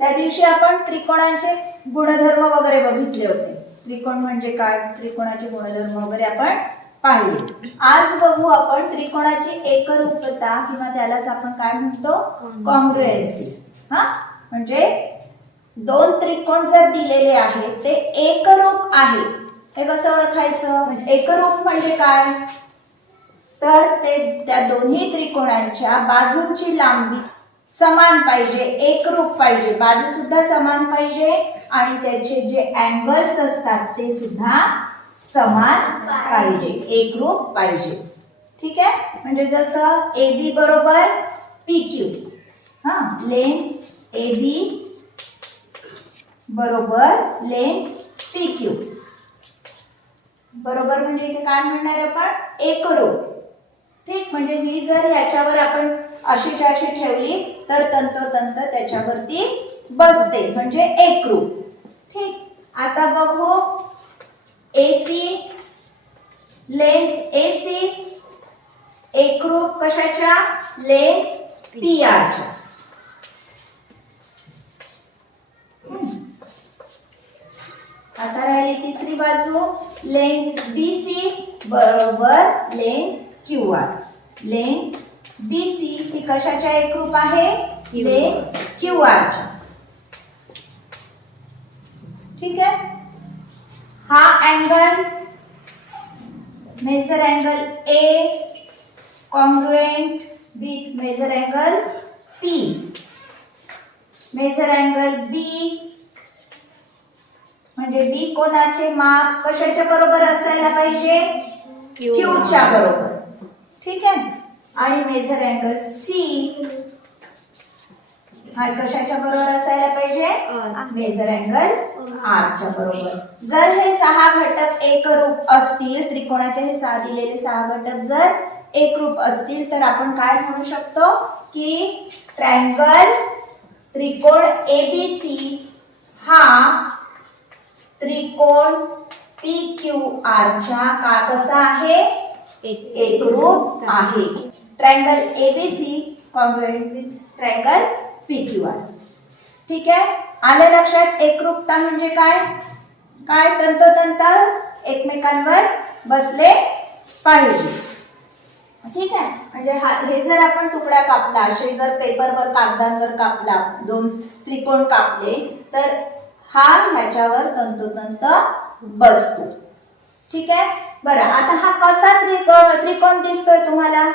त्या दिवशी आपण त्रिकोणांचे गुणधर्म वगैरे बघितले होते. त्रिकोण म्हणजे काय, त्रिकोणाचे गुणधर्म वगैरे आपण पाहिले. आज बघू आपण त्रिकोणाची एकरूपता किंवा त्यालाच आपण काय म्हणतो, कॉन्ग्रुएन्सी. म्हणजे दोन त्रिकोण जर दिलेले आहेत ते एकरूप आहे, हे कसं ओळखायचं? एकरूप म्हणजे काय, तर ते त्या दोन्ही त्रिकोणांच्या बाजूंची लांबी समान पाहिजे, एकरूप पाहिजे, बाजू सुद्धा समान पाहिजे आणि त्याचे जे अँगल्स असतात ते सुद्धा समान पाहिजे, एकरूप पाहिजे. ठीक आहे. म्हणजे जसं AB बरोबर PQ, लेन AB बरोबर लेन PQ बरोबर, म्हणजे इथे काय म्हणणार आपण, एकरूप. ठीक. म्हणजे ही जर याच्यावर आपण अशीच्या अशी ठेवली तर तंतोतंत त्याच्यावरती बसते, म्हणजे एकरूप. ठीक. आता बघू AC, लेंथ AC एकरूप कशाच्या, लेंथ PR च्या. आता राहिली तिसरी बाजू, लेंथ BC बरोबर लेंथ QR. लेंथ BC ही कशाच्या एकरूप आहे, लेंथ QR च्या. ठीक आहे. हा angle measure angle A congruent with measure angle P. Measure angle B म्हणजे B कोणाचे माप कशाच्या बरोबर असायला पाहिजे, Q च्या बरोबर. ठीक आहे. आणि मेजर अँगल C हा कशाच्या बरोबर असायला पाहिजे, मेजर अँगल R च्या बरोबर. जर हे 6 घटक एकरूप असतील, त्रिकोणाचे हे 6 दिलेले 6 घटक जर एकरूप असतील तर आपण काय म्हणू शकतो की ट्रायंगल त्रिकोण ABC हा त्रिकोण PQR च्या कसा आहे, एकरूप आहे. Triangle ABC congruent with triangle PQR. ठीक आहे. आलं लक्षात? एकरूपता म्हणजे काय, काय तंतोतंत एकमेकांवर बसले पाहिजे. ठीक आहे. म्हणजे हे जर आपण तुकडा कापला, असे जर पेपरवर कागदांवर कापला, दोन त्रिकोण कापले तर हा ह्याच्यावर तंतोतंत बसतो. ठीक आहे. बरं, आता हा कसा त्रिकोण दिसतोय तुम्हाला,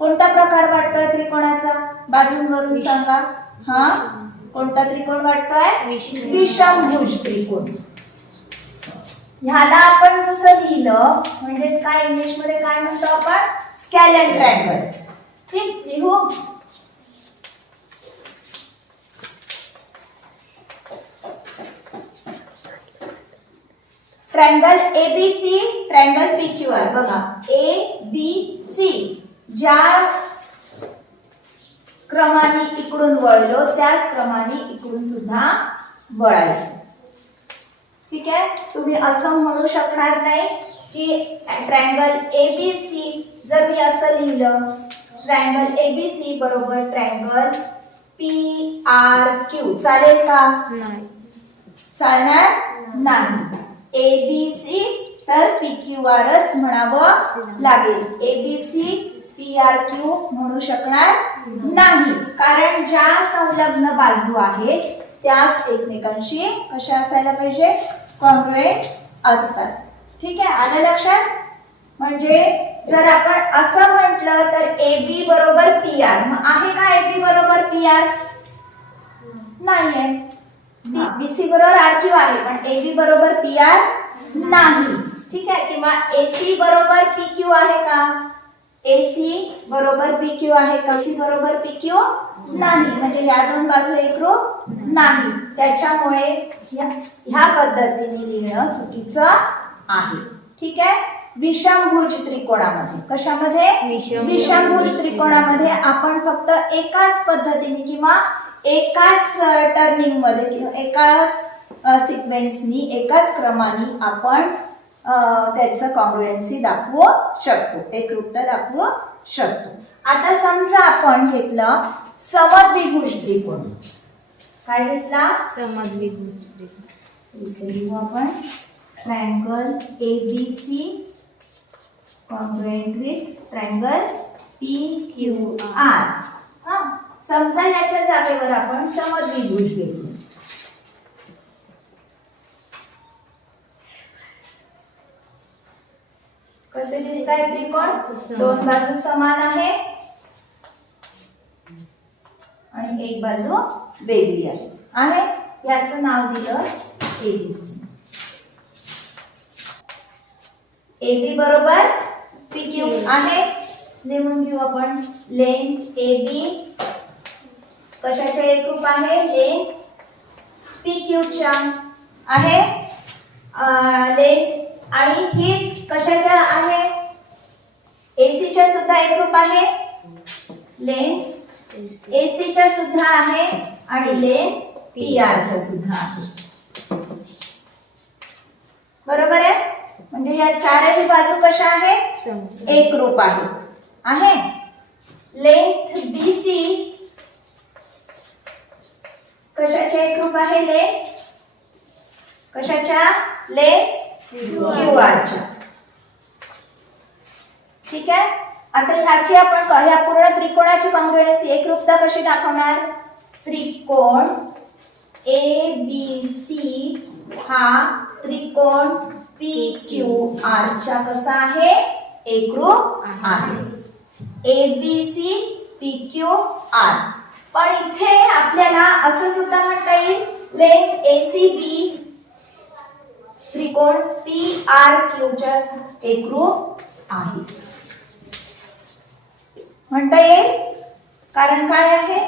कोणता प्रकार वाटतोय त्रिकोणाचा, बाजूंवरून सांगा. कोणता त्रिकोण वाटतोय, विषमभुज त्रिकोण. ह्याला आपण जसं लिहिलं म्हणजे काय, इंग्लिश मध्ये काय म्हणतो आपण, स्कॅलन ट्रायंगल. ठीक. लिहू. Triangle ABC triangle PQR. बघा ABC ज्या क्रमाने इकडून वळलो त्याच क्रमाने इकडून सुद्धा वळायचं. ठीक आहे. तुम्ही असं म्हणू शकणार नाही की ट्रायंगल ABC जर मी असं लिहिलं, ट्रायंगल ABC बरोबर ट्रायंगल PRQ, चालेल का, नाही चालणार नाही. ABC तर PQRच म्हणावं लागेल. ABC PRQ म्हणू शकणार नाही, कारण ज्या संलग्न बाजू आहेत त्याच एकमेकांशी कशा असायला पाहिजे, कॉन्ग्रुएंट असतात. ठीक आहे. आलं लक्षात? म्हणजे जर आपण असं म्हटलं तर AB बरोबर PR, मग आहे का AB बरोबर PR, नाहीये. BC बरोबर RQ आहे पण AB बरोबर PR नाही. ठीक आहे. किंवा AC बरोबर PQ आहे का, AC बरोबर PQ आहे का, AC बरोबर PQ नाही. म्हणजे या दोन बाजू एकरूप नाही, त्याच्यामुळे ह्या पद्धतीने लिहिणं चुकीचं आहे. ठीक आहे. विषमभुज त्रिकोणामध्ये, कशामध्ये, विषमभुज त्रिकोणामध्ये आपण फक्त एकाच पद्धतीने किंवा एकाच टर्निंग मध्ये किंवा एकाच सिक्वेन्सनी, एकाच क्रमाने आपण त्याचं कॉन्ग्रुएन्सी दाखवू शकतो, एकरूपता दाखवू शकतो. आता समजा आपण घेतलं समद्विभुज त्रिकोण. काय घेतला? समद्विभुज त्रिकोण. इथे लिहू आपण triangle ABC congruent with triangle PQR. हा, समजा याच्या जागेवर आपण समद्विभुज घेतले. कसे दिसताय त्रिकोण? दोन बाजू समान आहे आणि एक बाजू वेगळी आहे. याचं नाव दिलं ABC. AB बरोबर PQ आहे. लिहून घेऊ आपण. लेंथ AB कशाच्या एकरूप आहे? लेंथ PQ च्या आहे. लेंथ आणि हीच कशाच्या आहे? AC च्या सुद्धा एकरूप आहे. लेंथ AC च्या सुद्धा आहे आणि लेंथ PR च्या सुद्धा आहे. बरोबर आहे. म्हणजे या चारही बाजू कशा आहेत? एकरूप आहे. लेंथ BC कशाच्या एकरूप आहे? लेंथ कशाच्या? लेंथ QR च्या. ठीक आहे. आता ह्याची आपण ह्या पूर्ण त्रिकोणाची कॉन्ग्रुएन्सी एकरूपता कशी दाखवणार? त्रिकोण ABC हा त्रिकोण PQR च्या कसा आहे? एकरूप आहे. ABC PQR. पण इथे आपल्याला असं सुद्धा म्हणता येईल लेंथ ACB त्रिकोण PRQ च्या एकरूप आहे म्हणता येईल. कारण काय आहे?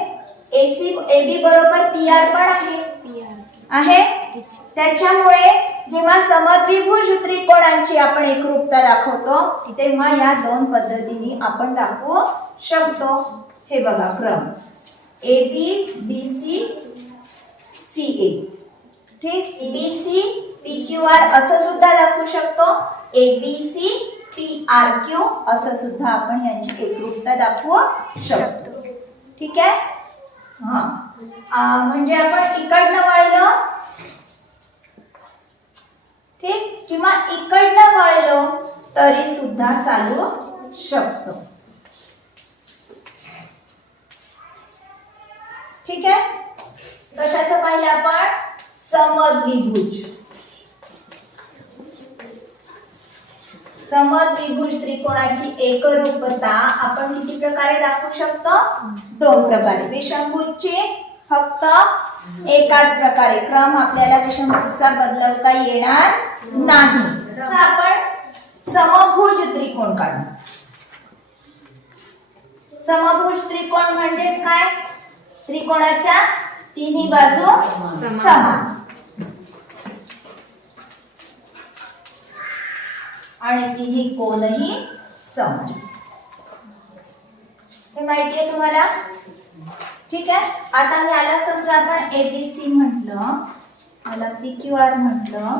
AB बरोबर PR पण आहे. त्याच्यामुळे जेव्हा समद्विभुज त्रिकोणांची आपण एकरूपता दाखवतो तेव्हा या दोन पद्धतीने आपण दाखवू शकतो. हे बघा क्रम AB BC CA. ठीक. BC PQR असं सुद्धा दाखवू शकतो. ABC PRQ असं सुद्धा आपण यांची एकरूपता दाखवू शकतो. ठीक आहे. म्हणजे आपण इकडनं वळलो, ठीक, किंवा इकडनं वळलो तरी सुद्धा चालू शकतो. ठीक आहे. कशाचं पाहिलं आपण? समद्विभुज. समद्विभुज त्रिकोणाची एकरूपता आपण किती प्रकारे दाखवू शकतो? दोन प्रकारे. विषमभुजची फक्त एकाच प्रकारे. क्रम आपल्याला विषमभुजचा बदलवता येणार नाही. तर आपण समभुज त्रिकोण काढू. समभुज त्रिकोण म्हणजेच काय? त्रिकोणाच्या तिन्ही बाजू समान आणि तिन्ही कोणही समान. हे माहिती आहे तुम्हाला? ठीक आहे. आता याला समजा आपण ABC म्हटलं, याला PQR म्हटलं.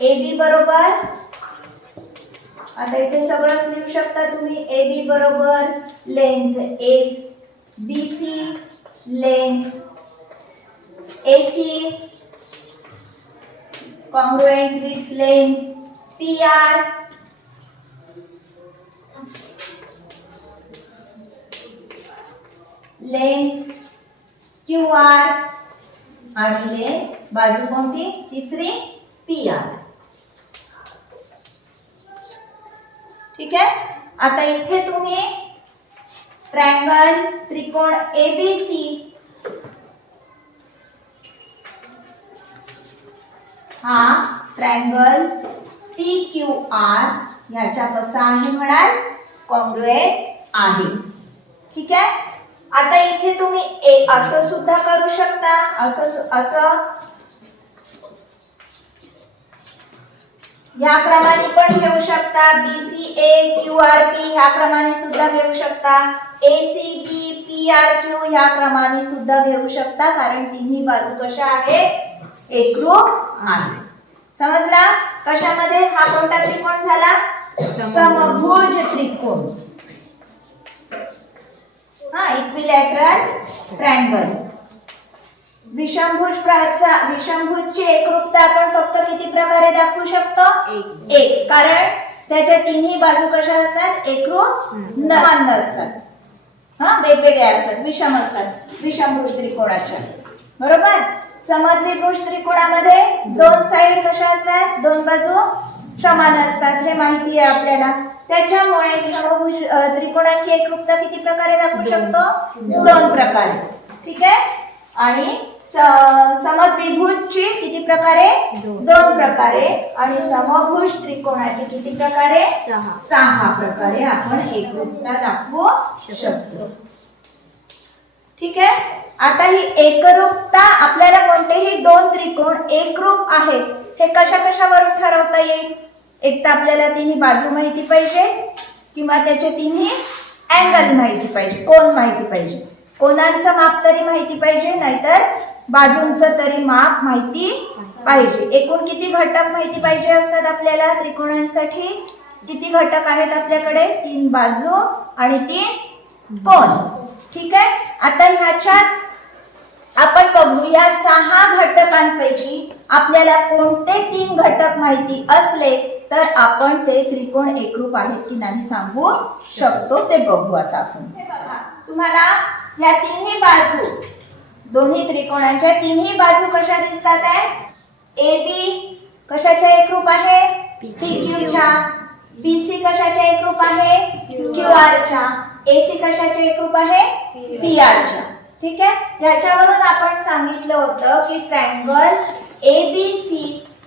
AB बरोबर, आता इथे सगळंच लिहू शकता तुम्ही. AB बरोबर length BC length AC congruent with length PR length QR आणि लेंथ बाजू कोणती? तिसरी PR. ठीक आहे. आता इथे तुम्ही ट्रायंगल त्रिकोण ABC हा ट्रायंगल PQR याच्या कसा आहे म्हणाल? कॉन्ग्रुएंट आहे. ठीक आहे. आता इथे तुम्ही असं सुद्धा करू शकता. असं ह्या क्रमाने पण घेऊ शकता. BCA QRP ह्या क्रमाने सुद्धा घेऊ शकता. ACB PRQ ह्या क्रमाने सुद्धा घेऊ शकता. कारण तिन्ही बाजू कशा आहेत? एकरूप आहे. समजला? कशामध्ये हा कोणता त्रिकोण झाला? समभुज त्रिकोण. Equilateral triangle. विषमभुजची एकरूपता आपण फक्त किती प्रकारे दाखवू शकतो? एक. कारण त्याच्या तिन्ही बाजू कशा असतात? एकरूप समान नसतात, वेगवेगळ्या असतात, विषम असतात विषमभुज त्रिकोणाच्या. बरोबर. समद्विभुज त्रिकोणामध्ये दोन साइड कशा असतात? दोन बाजू समान असतात, हे माहिती आहे आपल्याला. त्याच्यामुळे समभुज त्रिकोणाची एकरूपता किती प्रकारे दाखवू शकतो? दोन प्रकारे. ठीक आहे. आणि समद्विभुजची किती प्रकारे? दोन प्रकारे. आणि समभुज त्रिकोणाची किती प्रकारे? सहा प्रकारे आपण एकरूपता दाखवू शकतो. ठीक आहे. आता ही एकरूपता आपल्याला कोणतेही दोन त्रिकोण एकरूप आहेत हे कशा कशावरून ठरवता येईल? एक तर आपल्याला तिन्ही बाजू माहिती पाहिजे किंवा त्याचे तिन्ही अँगल माहिती पाहिजे, कोन माहिती पाहिजे. कोनांचं माप तरी माहिती पाहिजे, नाहीतर बाजूंचं तरी माप माहिती पाहिजे. एकूण किती घटक माहिती पाहिजे असतात आपल्याला त्रिकोणांसाठी? किती घटक आहेत आपल्याकडे? 3 बाजू आणि 3 कोन. ठीक आहे. आता ह्याच्यात आपण बघू या 6 घटकांपैकी आपल्याला कोणते 3 घटक माहिती असले तर आपण ते त्रिकोण एकरूप आहेत की नाही सांगू शकतो. ते बघू आता आपण. तुम्हाला ह्या तिन्ही बाजू, दोन्ही त्रिकोणांच्या तिन्ही बाजू कशा दिसतात आहे? AB कशाच्या एकरूप आहे? PQ च्या. BC कशाच्या एकरूप आहे? QR च्या. AC कशाच्या एकरूप आहे? PR च्या. ठीक आहे. याच्यावरून आपण सांगितलं होतं की ट्रायंगल ABC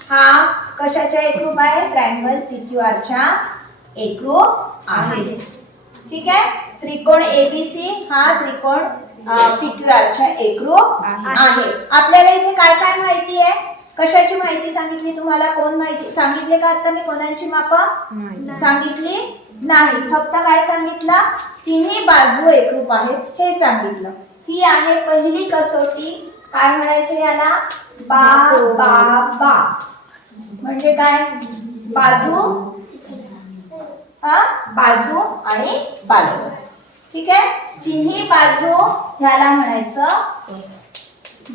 हा कशाच्या एकरूप आहे? ट्रायंगल PQR च्या एकरूप आहे. ठीक आहे. त्रिकोण ABC हा त्रिकोण PQR च्या एकरूप आहे. आपल्याला इथे काय काय माहिती आहे? कशाची माहिती सांगितली तुम्हाला? कोण माहिती सांगितले का? आता मी कोणाची माप सांगितली नाही, फक्त काय सांगितलं? तिन्ही बाजू एकरूप आहेत हे सांगितलं. ही आहे पहिली कसोटी. काय म्हणायचं याला? बा बा बा. म्हणजे काय? बाजू, बाजू आणि बाजू. ठीक आहे. तिन्ही बाजू ह्याला म्हणायचं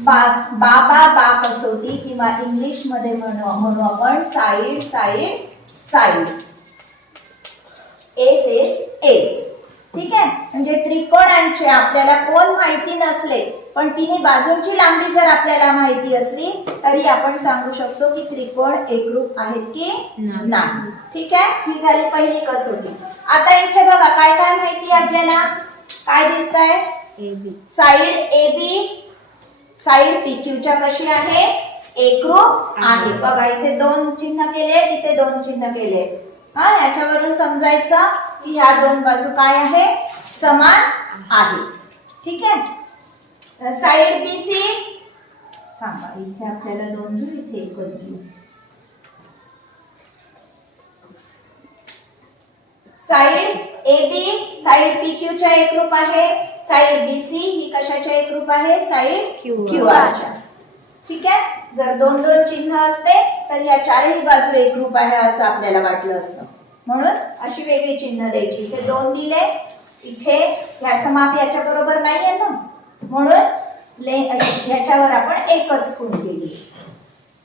बाबा बा कसोटी किंवा इंग्लिश मध्ये म्हणू आपण side side side. S S S. ठीक आहे. म्हणजे त्रिकोणांचे आपल्याला कोण माहिती नसले पण तिन्ही बाजूंची लांबी जर आपल्याला माहिती असली तरी आपण सांगू शकतो की त्रिकोण एकरूप आहेत की नाही. ठीक आहे. ही झाली पहिली कसोटी. आता इथे बघा काय काय माहिती आपल्याला? काय दिसतंय? साइड AB साइड PQ च्या कशी आहे? एकरूप आहे. बघा इथे 2 चिन्ह केले, तिथे 2 चिन्ह केले. याच्यावरून समजायचं की ह्या 2 बाजू काय आहे? समान आहे. ठीक आहे. साइड BC, थांबा इथे आपल्याला 2 घेऊ, इथे एकच घेऊ. साइड AB साइड PQ च्या एकरूप आहे. साइड BC ही कशाच्या एकरूप आहे? साइड QR च्या. ठीक आहे. जर 2-2 चिन्ह असते तर या चारही बाजू एकरूप आहे असं आपल्याला वाटलं असतं, म्हणून अशी वेगळी चिन्ह द्यायची. इथे 2 दिले, इथे याचं माप याच्या बरोबर नाहीये ना, म्हणून याच्यावर आपण एकच खूण केली.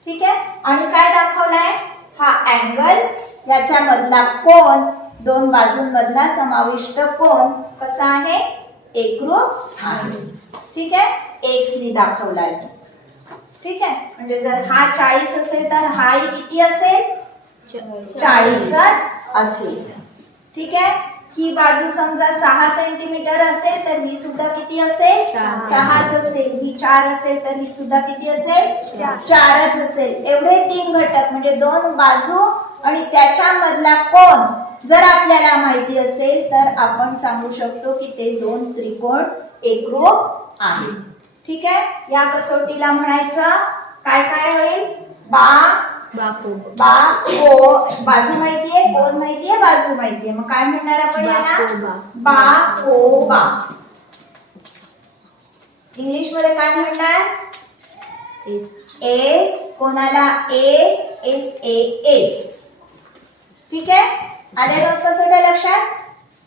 ठीक आहे. आणि काय दाखवलाय? हा अँगल, याच्या मधला कोन, 2 बाजूंमधला समाविष्ट कोन कसा आहे? एकरूप आहे. ठीक आहे. एक्स नी दाखवलाय. ठीक आहे. म्हणजे जर हा 40 असेल तर हाही किती असेल? 40च असेल. ठीक आहे. ही बाजू समजा 6 सेंटीमीटर असेल तर ही सुद्धा किती असेल? 6च असेल. ही 4 असेल तर ही सुद्धा किती असेल? 4च असेल. एवढे 3 घटक म्हणजे 2 बाजू आणि त्याच्या मधला कोन जर आपल्याला माहिती असेल तर आपण सांगू शकतो की ते 2 त्रिकोण एकरूप आहेत. ठीक आहे. या कसोटीला म्हणायचं काय काय होईल? बा बा को. बाजू माहितीये, कोण माहितीये, बाजू माहितीये, मग काय म्हणणार आपण याला? बा को बा. इंग्लिश मध्ये काय म्हणणार? एस. कोणाला? A S A S. ठीक आहे. आले 2 कसोट्या लक्षात.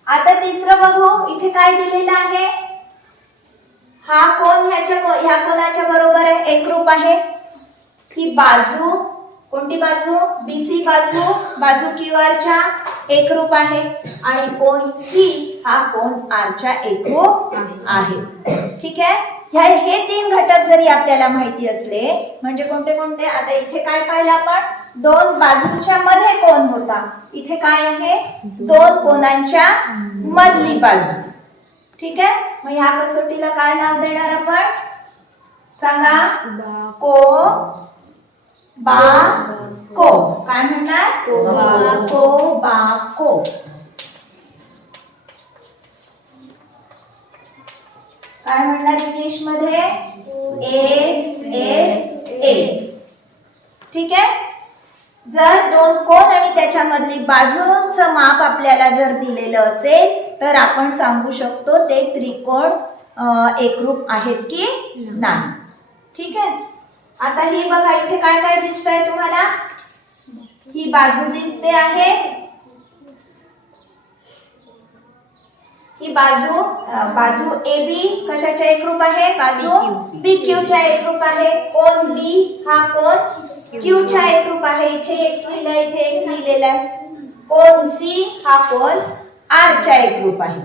आता तिसरं बघू. इथे काय दिलेलं आहे? हा कोण ह्या कोणाच्या बरोबर आहे? एकरूप आहे. ही बाजू कोणती बाजू? BC बाजू QR च्या एकरूप आहे आणि कोण C हा कोण R च्या एकरूप आहे. ठीक आहे. हे 3 घटक जरी आपल्याला माहिती असले म्हणजे कोणते कोणते, आता इथे काय पाहिलं आपण? 2 बाजूंच्या मध्ये कोण होता. इथे काय आहे? 2 कोणांच्या मधली बाजू. ठीक आहे. मग ह्या कसोटीला काय नाव देणार आपण? सांगा. को काय म्हणणार? को. काय म्हणणार इंग्लिश मध्ये? ASA. ठीक आहे. जर 2 कोण आणि त्याच्यामधली बाजूंचं माप आपल्याला जर दिलेलं असेल तर आपण सांगू शकतो ते त्रिकोण एकरूप आहेत की नाही. ठीक आहे. आता ही बघा इथे काय काय दिसतंय तुम्हाला? ही बाजू दिसते आहे. ही बाजू AB कशाच्या एकरूप आहे? बाजू BQ च्या एकरूप आहे. कोण B हा कोण Q च्या एकरूप आहे. इथे X लिहिलाय, इथे X लिहिलेला आहे. कोण C हा कोण R च्या एकरूप आहे.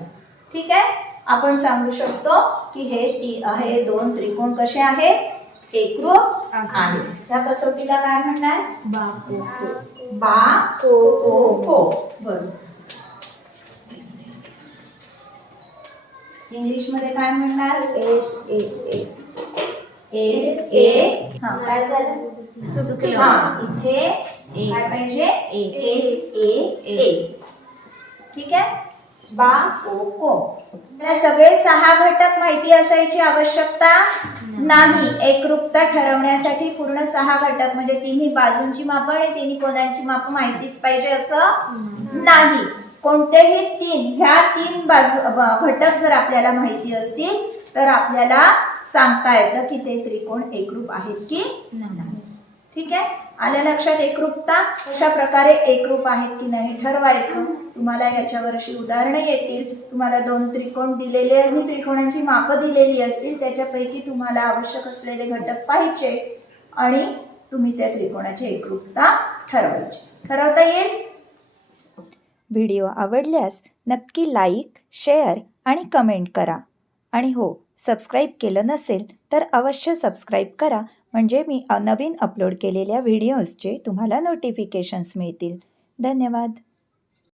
ठीक आहे. आपण सांगू शकतो की हे 2 त्रिकोण कसे आहेत? एकरूप आहे. या कसोटीला काय म्हणणार? को. बरोबर. इंग्लिश मध्ये काय म्हणणार? SA. हा काय झालं? हा इथे काय पाहिजे? SA. ठीक आहे. को. सगळे 6 घटक माहिती असायची आवश्यकता नाही. एकरूपता ठरवण्यासाठी पूर्ण 6 घटक म्हणजे 3 बाजूंची माप आणि 3 कोणांची माप माहितीच पाहिजे असं नाही. कोणतेही 3 घटक जर आपल्याला माहिती असतील तर आपल्याला सांगता येतं की ते त्रिकोण एकरूप आहेत की नाही. ठीक आहे. आलं लक्षात? एकरूपता कशा प्रकारे एकरूप आहेत की नाही ठरवायचं. तुम्हाला याच्यावरची उदाहरणं येतील. तुम्हाला 2 त्रिकोण दिलेले असतील, त्रिकोणांची मापं दिलेली असतील, त्याच्यापैकी तुम्हाला आवश्यक असलेले घटक पाहायचे आणि तुम्ही त्या त्रिकोणाची एकरूपता ठरवता येईल. व्हिडिओ आवडल्यास नक्की लाईक, शेअर आणि कमेंट करा. आणि हो, सबस्क्राईब केलं नसेल तर अवश्य सबस्क्राईब करा म्हणजे मी नवीन अपलोड केलेल्या व्हिडिओजचे तुम्हाला नोटिफिकेशन्स मिळतील. धन्यवाद.